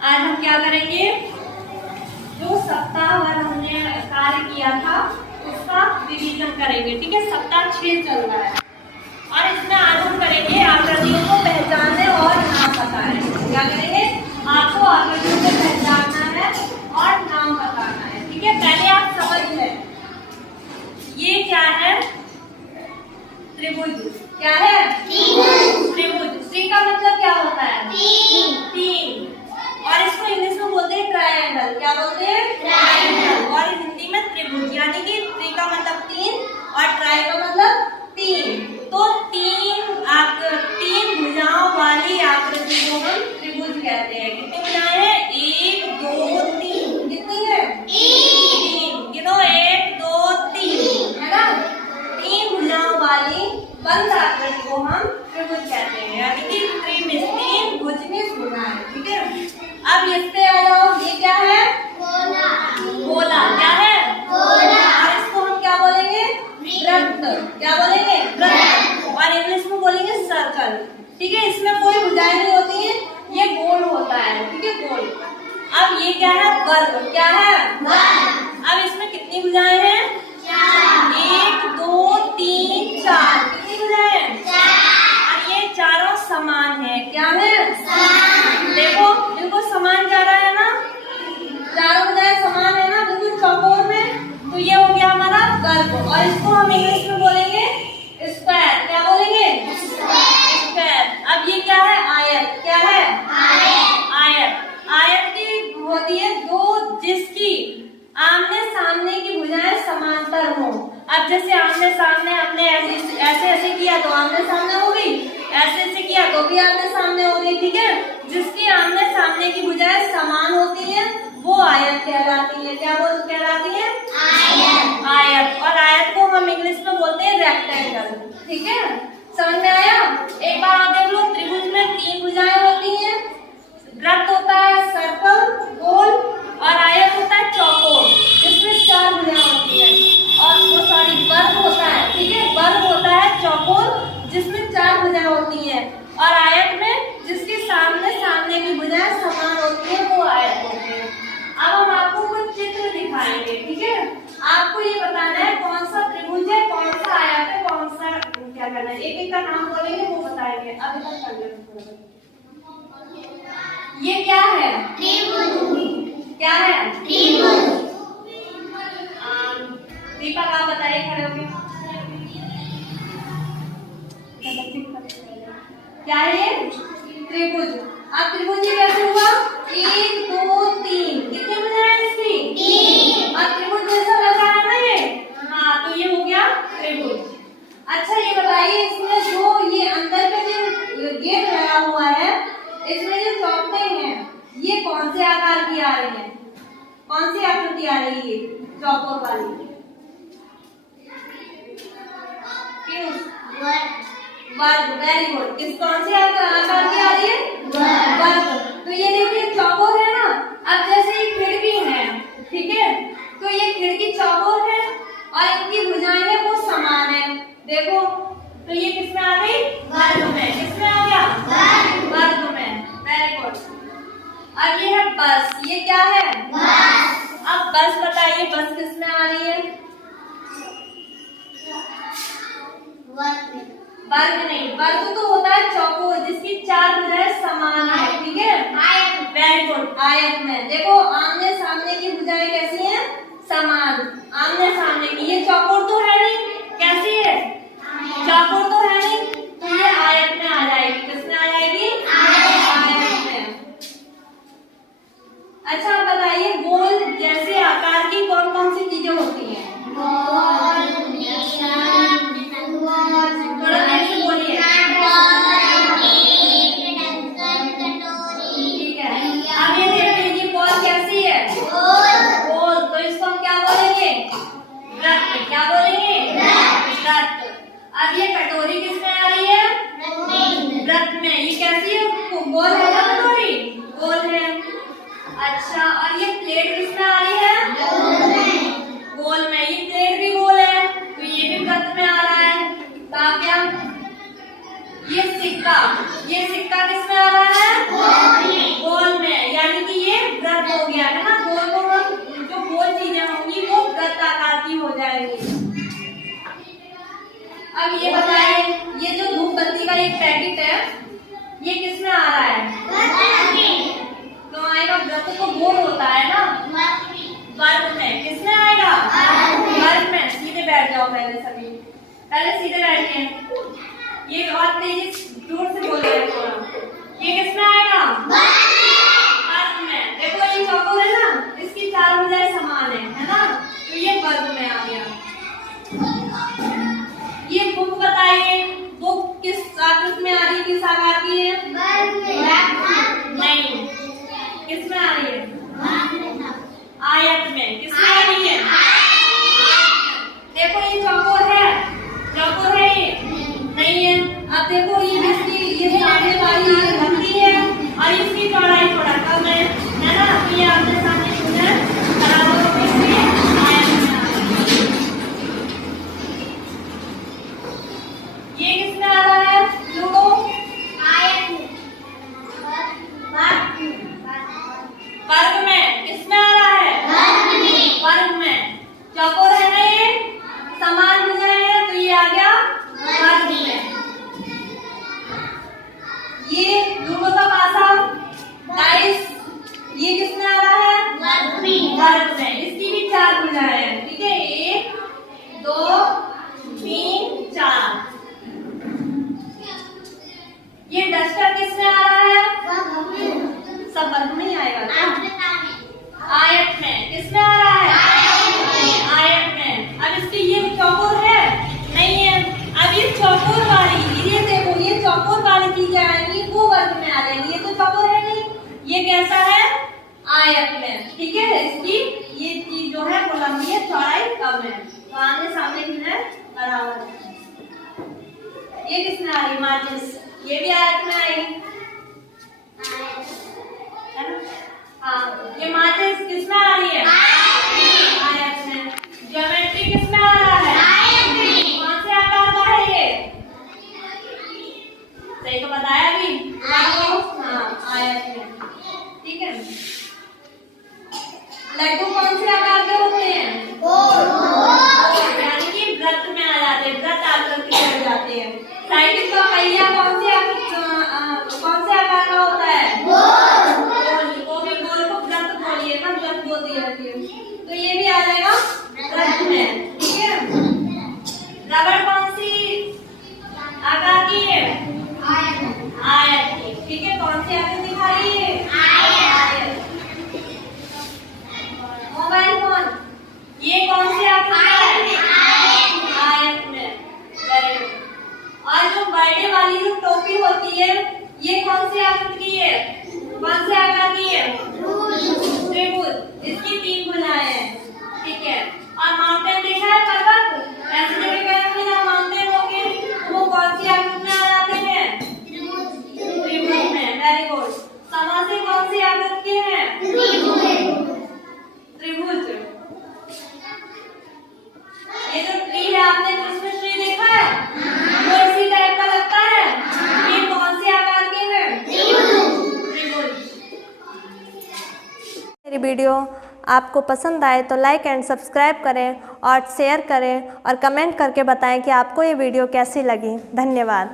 आज हम क्या करेंगे, जो सप्ताह भर हमने कार्य किया था उसका रिवीजन करेंगे। ठीक है, सप्ताह 6 चल रहा है और इसमें आज हम करेंगे आकृतियों को पहचानने और नाम बताएं। क्या करेंगे, आपको आकृतियों को पहचानना है और नाम बताना है। ठीक है, पहले आप समझ लें ये क्या है, त्रिभुज। क्या है, त्रिभुज। त्रि का मतलब क्या होता है, तीन। और इसको इंग्लिश में बोलते हैं ट्रायंगल। क्या बोलते हैं, ट्रायंगल। और हिंदी में त्रिभुज, यानी कि त्रि का मतलब 3 और ट्राई का मतलब 3। तो तीन भुजाओं वाली आकृति को हम त्रिभुज कहते हैं। कितनी भुजाएं हैं, 1 2 3। कितनी है, 3। गिनो, 1 2 3, है ना। 3 भुजाओं वाली बंद आकृति को हम त्रिभुज कहते हैं, यानी कि त्रि में 3, भुज में भुजाएं। ठीक है, अब इस पे आ जाओ। ये क्या है, गोला। क्या है, गोला। और इसको हम क्या बोलेंगे, वृत्त। क्या बोलेंगे, वृत्त। और इंग्लिश में बोलेंगे सर्कल। ठीक है, इसमें कोई भुजाएं नहीं होती है, ये गोल होता है। ठीक है, गोल। अब ये क्या है, वर्ग। क्या है, वर्ग। अब इसमें कितनी भुजाएं हैं, 1 2 3 4। कितनी भुजाएं हैं, 4। और ये चारों समान है। क्या है, समान। देखो बिल्कुल समान जा रहा है ना, चारों भुजाएं समान है ना, बिल्कुल चौकोर में। तो ये हो गया हमारा वर्ग। और इसको हम इंग्लिश में बोलेंगे स्क्वायर। क्या बोलेंगे, स्क्वायर। अब ये क्या है, आयत। क्या है, आयत। आयत की होती है दो, जिसकी आमने सामने की भुजाएं समांतर हो। अब जैसे आमने सामने हमने ऐसे ऐसे किया तो आमने सामने हो गई, ऐसे ऐसे किया तो भी आमने सामने हो गई। ठीक है, जिसकी आमने सामने की भुजाएं समान होती है वो आयत कहलाती है। क्या कहलाती है, आयत। आयत। और आयत को हम इंग्लिश में बोलते हैं रेक्टेंगल। ठीक है, समझ में आया। एक बार आप देख लो, त्रिभुज में 3 भुजाएं होती हैं, वृत्त होता है सर्कल, गोल, और आयत होता है चौकोर, जिसमें 4 भुजाएं होती है। और वो वर्ग होता है। ठीक है, वर्ग होता है चौकोर, जिसमें 4 भुजाएं होती हैं। और आयत में जिसके सामने सामने की भुजाएं समान होती है वो आयत होती है। अब हम आपको कुछ चित्र दिखाएंगे। ठीक है, आपको ये बताना है कौन सा त्रिभुज है, कौन सा आयत है, कौन सा क्या करना है। एक एक का नाम बोलेंगे, वो बताएंगे। अभी तक कर लेते। ये क्या है, त्रिभुज। क्या है, त्रिभुज। दीपक आप बताइए खड़े होके, क्या है ये, त्रिभुज। अब त्रिभुज ये कैसे हुआ, 1 2 3। कितने भुजाएं हैं इसकी, 3। और त्रिभुज जैसा लग रहा है ना ये, हाँ, तो ये हो गया त्रिभुज। अच्छा ये बताइए, इसमें जो ये अंदर का जो गेट लगा हुआ है, इसमें जो चौखटें हैं ये कौन से आकार की आ रही है, कौन सी आकृति आ रही है, चौकोर वाली। वर्ग। Very good. किस कौन सी आकार की आ रही है, वर्ग। तो ये देखिए चौकोर है ना। अब जैसे ये खिड़की है, ठीक है, तो ये खिड़की चौकोर है और इनकी भुजाएं है वो समान है। देखो तो ये किसमें आ गई, वर्ग में। किसमें आ गया, वर्ग में। Very good. अब ये है बस। ये क्या है, बस। अब बस बताइए, बस किसमें आ रही है, वर्ग नहीं, वर्ग तो होता है चौकोर, जिसकी 4 भुजाएं समान है। ठीक है, आयत। Very good. आयत में देखो आमने सामने की भुजाएं कैसी हैं, समान, आमने सामने की। ये चौकोर तो है नहीं, कैसी है, चौकोर तो है नहीं, तो ये आयत में आ जाएगी। किसमें आ जाएगी, आयत में। अच्छा बताइए, गोल जैसे आकार की कौन कौन सी चीजें होती हैं, थोड़ा देर से बोलिए। ठीक है, अब ये देख लीजिए बॉल कैसी है, गोल। तो इसको हम क्या बोलेंगे, वृत्त। क्या बोलेंगे, वृत्त। अब ये कटोरी किसमें आ रही है, वृत्त में। ये कैसी है, गोल है ना कटोरी, गोल है। अच्छा, और ये प्लेट किसमें आ रही है, गोल में। ये प्लेट भी गोल है, तो ये भी वृत्त में आ रहा है। क्या, ये सिक्का किसमें आ रहा है, गोल में, यानी कि पहले सीधे बैठिए। ये और तेजी जोर से बोलिए थोड़ा। ये किसमें आएगा? वर्ग में। देखो ये चौकोर है ना, इसकी चार भुजाएं समान है ना, तो ये वर्ग में आ गया। ये बुक बताइए, बुक किस आकृति में आ रही है, किस आकार की है? नहीं, किसमें आ रही है? आयत में। किसमें आ रही है? देखो ये चौकोर है, चौकोर है ये? नहीं है। अब देखो ये इसकी ये सामने वाली लंबी है और इसकी चौड़ाई थोड़ा कम है ना, तो ये आपके सामने है बराबर इसमें आयत में आ रही है। ये किसमें आ रहा है? लूडो आयत में, वर्ग में। किसमें आ रहा है? वर्ग में। चौकोर है ना, ये समान भुजाएं हैं, तो ये आ गया वर्ग में। ये लूडो का पासा डाइस, ये किसमें आ रहा है? वर्ग में। इसकी भी चार भुजाएं हैं, ठीक है, 1 2 3 4। ये डस्टर किसमें आ रहा है? सब वर्ग में ही आएगा। आयत में। किसमें आ रहा है? आयत में। अब इसकी ये चौकोर है? नहीं है। अब ये चौकोर वाली, ये देखो ये चौकोर वाली चीजें आएंगी वो वर्ग में आ जाएंगी। ये तो चौकोर है नहीं, ये कैसा है? आयत में, ठीक है। इसकी ये चीज जो है वो लंबी है, चौड़ाई कम है, तो आमने सामने की है बराबर है। ये किसमें आ रही? माचिस। ये भी आयत में आएगी, है ना? हाँ, ये माचिस किसमें आ रही है? आयत में। ज्योमेट्री किसमें आ रहा है? कौन से आकार का है ये? सही तो बताया भी। हाँ, आयत में, ठीक है। लड्डू कौन से आकार के होते हैं? यानी कि वृत्त में आ जाते हैं, वृत्त आकृति के हो जाते हैं। साइकिल का पहिया कौन से आकार का होता है? वो भी गोल को वृत्त बोलिए ना, वृत्त बोल दिया जाती है, तो ये भी आ जाएगा वृत्त में, ठीक है। रबड़ कौन सी आकार की है? आयत की, ठीक है। कौन सी आकृति दिखा रही है? आयत। मोबाइल फोन, ये कौन सी आकृति है? आयत में। Very good. और जो बर्थडे वाली जो टोपी होती है, ये कौन सी आकृति की है? कौन से आकार की है? त्रिभुज। इसकी 3 भुजाएं हैं, ठीक है। और माउंटेन देखा है? पर्वत ऐसे जगह गए होंगे जहाँ माउंटेन होंगे, वो कौन सी आकृति में आ जाते हैं? त्रिभुज में। Very good. समोसे कौन सी आकृति के हैं? त्रिभुज। ये जो ट्री है, आपने क्रिसमस ट्री देखा है? वो इसी टाइप का लगता है। ये कौन से आकार के हैं? त्रिभुज। मेरी वीडियो आपको पसंद आए तो लाइक एंड सब्सक्राइब करें और शेयर करें और कमेंट करके बताएं कि आपको ये वीडियो कैसी लगी। धन्यवाद।